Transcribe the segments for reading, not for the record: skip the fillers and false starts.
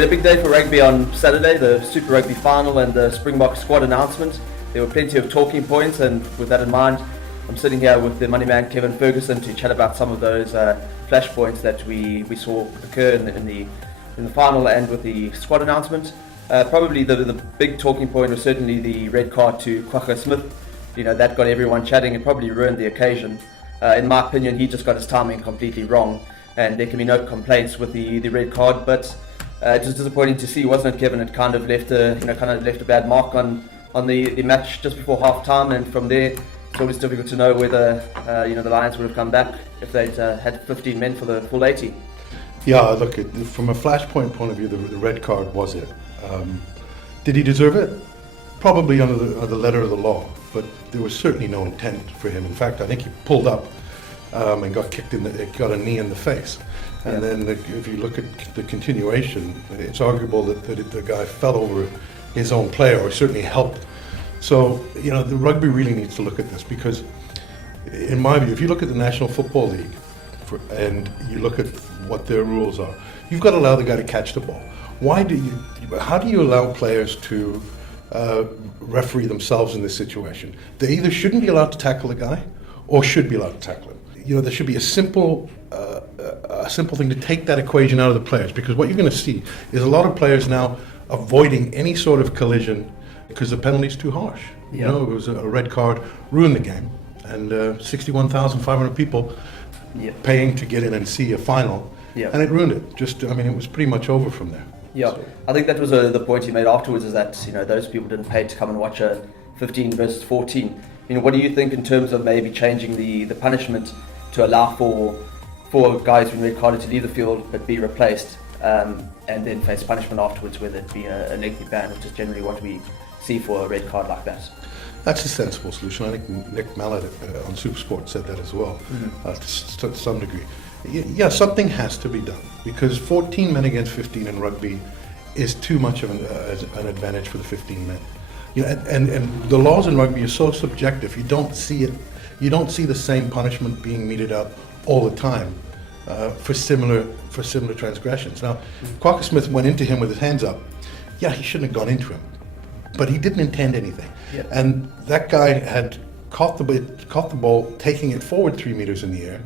We had a big day for rugby on Saturday, the Super Rugby final and the Springbok squad announcement. There were plenty of talking points, and with that in mind, I'm sitting here with the money man Kevin Ferguson to chat about some of those flashpoints that we saw occur in the final and with the squad announcement. Probably the big talking point was certainly the red card to Kwagga Smith. You know, that got everyone chatting and probably ruined the occasion. In my opinion, he just got his timing completely wrong, and there can be no complaints with the red card. But it was disappointing to see, wasn't it, Kevin? It kind of left a bad mark on the match just before half time, and from there it's always difficult to know whether the Lions would have come back if they'd had 15 men for the full 80. Yeah, look, from a flashpoint point of view, the red card was it. Did he deserve it? Probably under the letter of the law, but there was certainly no intent for him. In fact, I think he pulled up and got kicked got a knee in the face. And then if you look at the continuation, it's arguable that the guy fell over his own player, or certainly helped. So, the rugby really needs to look at this, because in my view, if you look at the National Football League and you look at what their rules are, you've got to allow the guy to catch the ball. How do you allow players to referee themselves in this situation? They either shouldn't be allowed to tackle the guy or should be allowed to tackle him. There should be a simple thing to take that equation out of the players, because what you're going to see is a lot of players now avoiding any sort of collision because the penalty's too harsh. It was a red card, ruined the game, and 61,500 people paying to get in and see a final, and it ruined it. It was pretty much over from there. Yeah, so I think that was the point he made afterwards, is that those people didn't pay to come and watch a 15 versus 14. What do you think in terms of maybe changing the punishment to allow for guys when red carded to leave the field but be replaced, and then face punishment afterwards, whether it be a lengthy ban, which is generally what we see for a red card like that? That's a sensible solution. I think Nick Mallet on Supersport said that as well, to some degree. Yeah, something has to be done, because 14 men against 15 in rugby is too much of an advantage for the 15 men. And the laws in rugby are so subjective. You don't see it. You don't see the same punishment being meted out all the time for similar transgressions. Now, Kwagga Smith went into him with his hands up. Yeah, he shouldn't have gone into him, but he didn't intend anything. Yeah. And that guy had caught the ball, taking it forward 3 meters in the air.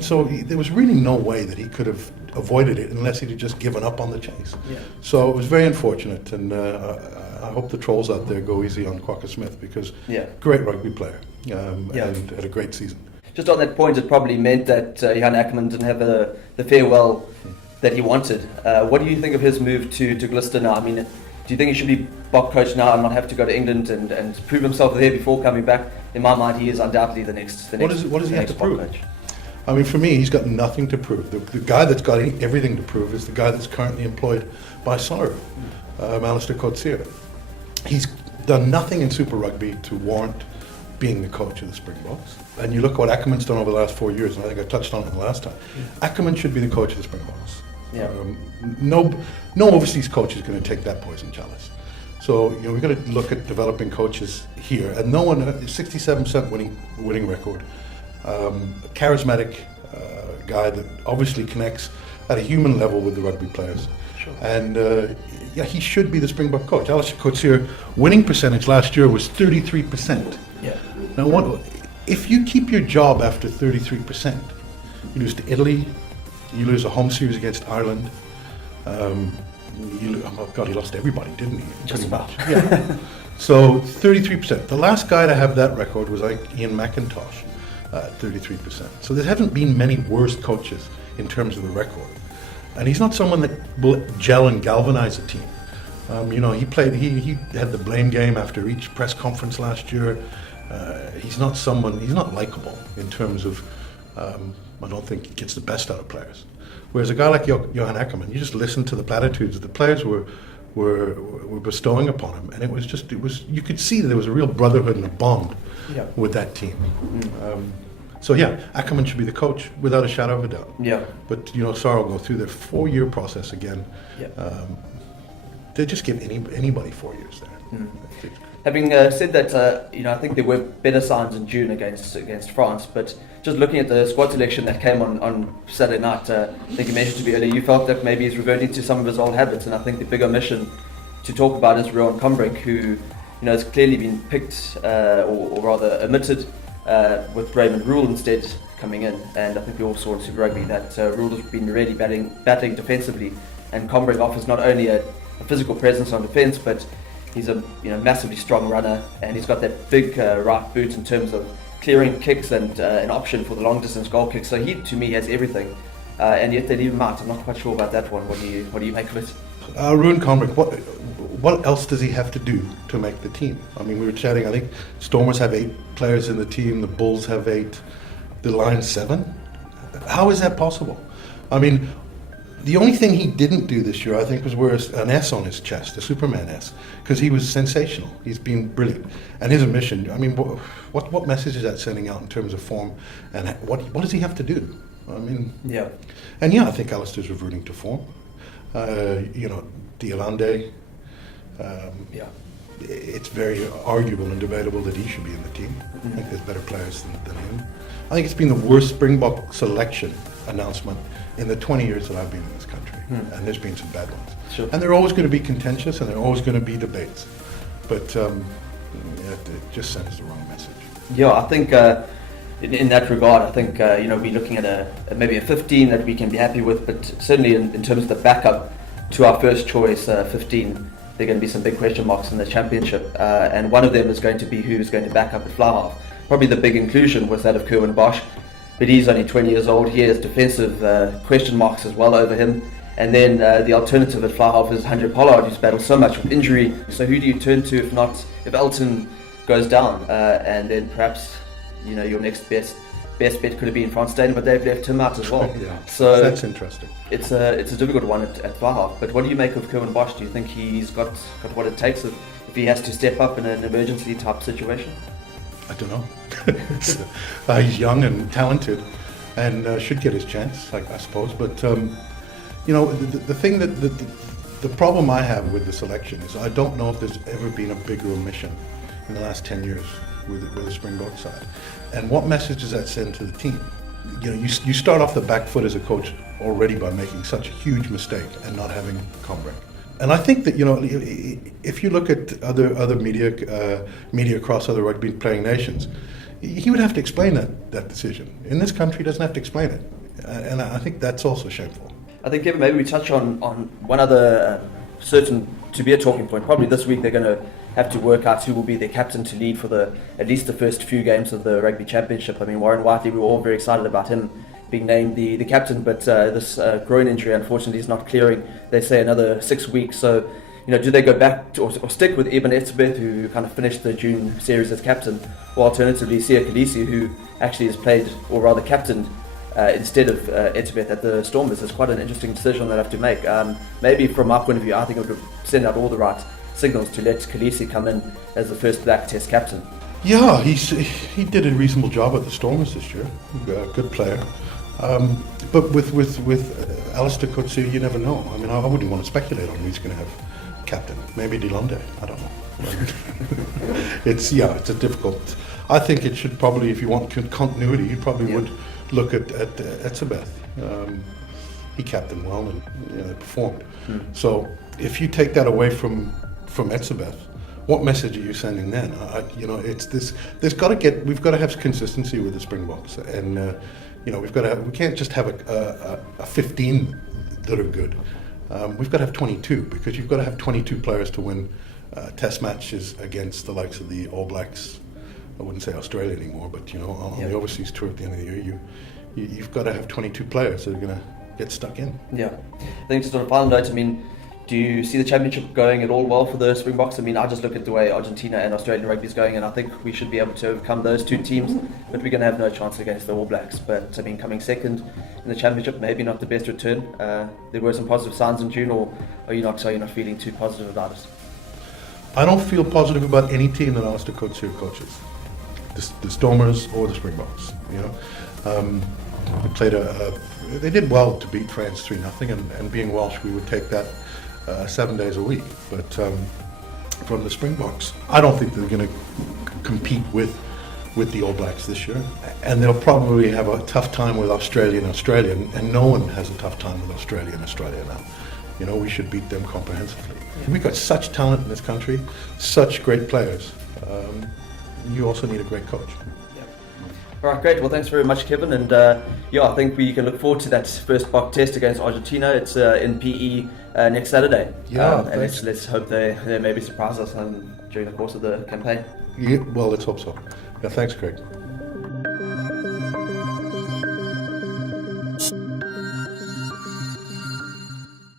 So there was really no way that he could have avoided it unless he'd just given up on the chase. Yeah. So it was very unfortunate, and I hope the trolls out there go easy on Kwagga Smith, because great rugby player and had a great season. Just on that point, it probably meant that Johan Ackermann didn't have the farewell that he wanted. What do you think of his move to Gloucester now? Do you think he should be Bok coach now and not have to go to England and prove himself there before coming back? In my mind, he is undoubtedly the next. What does he have to prove? Coach. For me, he's got nothing to prove. The guy that's got everything to prove is the guy that's currently employed by SARu, Alistair Coetzee. He's done nothing in Super Rugby to warrant being the coach of the Springboks. And you look at what Ackermann's done over the last 4 years, and I think I touched on it the last time. Ackermann should be the coach of the Springboks. Yeah. No overseas coach is going to take that poison chalice. So we've got to look at developing coaches here, and no one 67% winning record. Charismatic guy that obviously connects at a human level with the rugby players. Sure. And he should be the Springbok coach. Alistair Coetzee winning percentage last year was 33%. Yeah. Now, if you keep your job after 33%, you lose to Italy, you lose a home series against Ireland. He lost to everybody, didn't he? Just about. Yeah. So 33%. The last guy to have that record was Ian McIntosh. 33%. So there haven't been many worse coaches in terms of the record, and he's not someone that will gel and galvanize a team. He had the blame game after each press conference last year. He's not likable in terms of. I don't think he gets the best out of players. Whereas a guy like Johan Ackermann, you just listen to the platitudes that the players were bestowing upon him, and it was you could see that there was a real brotherhood and a bond with that team. Ackermann should be the coach without a shadow of a doubt. Yeah. But SARu will go through their 4-year process again. Yeah. They just give anybody 4 years there. Having said that, I think there were better signs in June against France, but just looking at the squad selection that came on Saturday night, I think you mentioned to me earlier, you felt that maybe he's reverting to some of his old habits, and I think the big omission to talk about is Combrinck, who has clearly been picked, or rather omitted, with Raymond Rule instead coming in, and I think we all saw in Super Rugby that Rule has been really battling defensively, and Combrinck offers not only a physical presence on defence, but he's a massively strong runner, and he's got that big right boot in terms of clearing kicks and an option for the long distance goal kick. So he, to me, has everything, and yet they leave him out. I'm not quite sure about that one. What do you make of it? Ruan Combrinck, what else does he have to do to make the team? I mean, we were chatting, I think Stormers have 8 players in the team, the Bulls have 8, the Lions 7. How is that possible? I mean, the only thing he didn't do this year, I think, was wear an S on his chest, a Superman S, because he was sensational. He's been brilliant. And his omission, I mean, what message is that sending out in terms of form, and what does he have to do? I mean, yeah. And yeah, I think Alistair's reverting to form. Diolande, it's very arguable and debatable that he should be in the team. I think there's better players than him. I think it's been the worst Springbok selection announcement in the 20 years that I've been in this country, and there's been some bad ones. Sure. And they're always going to be contentious, and they're always going to be debates, but it just sends the wrong message. Yeah, I think in that regard, I think we're looking at maybe a 15 that we can be happy with, but certainly in terms of the backup to our first choice 15, there are going to be some big question marks in the championship, and one of them is going to be who's going to back up at fly half. Probably the big inclusion was that of Kerwin Bosch, but he's only 20 years old. He has defensive question marks as well over him. And then the alternative at fly half is Andre Pollard, who's battled so much with injury. So who do you turn to if Elton goes down? And then perhaps your next best bet could have been Frans Steyn, but they've left him out as well. Yeah, so that's interesting. It's a difficult one at fly half. But what do you make of Kerwin Bosch? Do you think he's got what it takes if he has to step up in an emergency type situation? I don't know. He's young and talented, and should get his chance, I suppose. But the thing the problem I have with the selection is I don't know if there's ever been a bigger omission in the last 10 years with the Springbok side. And what message does that send to the team? You start off the back foot as a coach already by making such a huge mistake and not having Combrinck. And I think that if you look at other media across other rugby playing nations, he would have to explain that decision. In this country, he doesn't have to explain it, and I think that's also shameful. I think, Kevin, maybe we touch on one other certain to be a talking point. Probably this week they're going to have to work out who will be their captain to lead for at least the first few games of the Rugby Championship. I mean, Warren Whiteley, we were all very excited about him being named the captain, but this groin injury unfortunately is not clearing. They say another 6 weeks. So, do they go back or stick with Eben Etzebeth, who kind of finished the June series as captain, or alternatively Siya Kolisi, who actually has played, or rather captained, instead of Etzebeth at the Stormers? It's quite an interesting decision they have to make. Maybe from my point of view, I think it would send out all the right signals to let Kolisi come in as the first Black Test captain. Yeah, he did a reasonable job at the Stormers this year. Good player. But with Alistair Coetzee, you never know. I mean, I wouldn't want to speculate on who he's going to have captain. Maybe Diolande. I don't know. It's a difficult. I think it should probably, if you want continuity, you probably would look at Etzebeth. He captained well and performed. So if you take that away from Etzebeth, what message are you sending then? It's this. We've got to have consistency with the Springboks, and we can't just have a 15 that are good. We've got to have 22, because you've got to have 22 players to win test matches against the likes of the All Blacks. I wouldn't say Australia anymore, but on the overseas tour at the end of the year, you've got to have 22 players that are going to get stuck in. Yeah, I think just on a final note, I mean, do you see the championship going at all well for the Springboks? I mean, I just look at the way Argentina and Australian rugby is going, and I think we should be able to overcome those two teams, but we're going to have no chance against the All Blacks. But I mean, coming second in the championship, maybe not the best return. There were some positive signs in June, or are you not feeling too positive about it? I don't feel positive about any team that Alistair Coetzee coaches. The Stormers or the Springboks. They did well to beat France 3-0, and being Welsh, we would take that 7 days a week. But from the Springboks. I don't think they're going to compete with the All Blacks this year, and they'll probably have a tough time with Australia, and no one has a tough time with Australia now. You know, we should beat them comprehensively. We've got such talent in this country, such great players. You also need a great coach. All right, great. Well, thanks very much, Kevin. And I think we can look forward to that first mock test against Argentina. It's in PE next Saturday. And let's hope they maybe surprise us during the course of the campaign. Yeah, well, let's hope so. Yeah, thanks, Craig.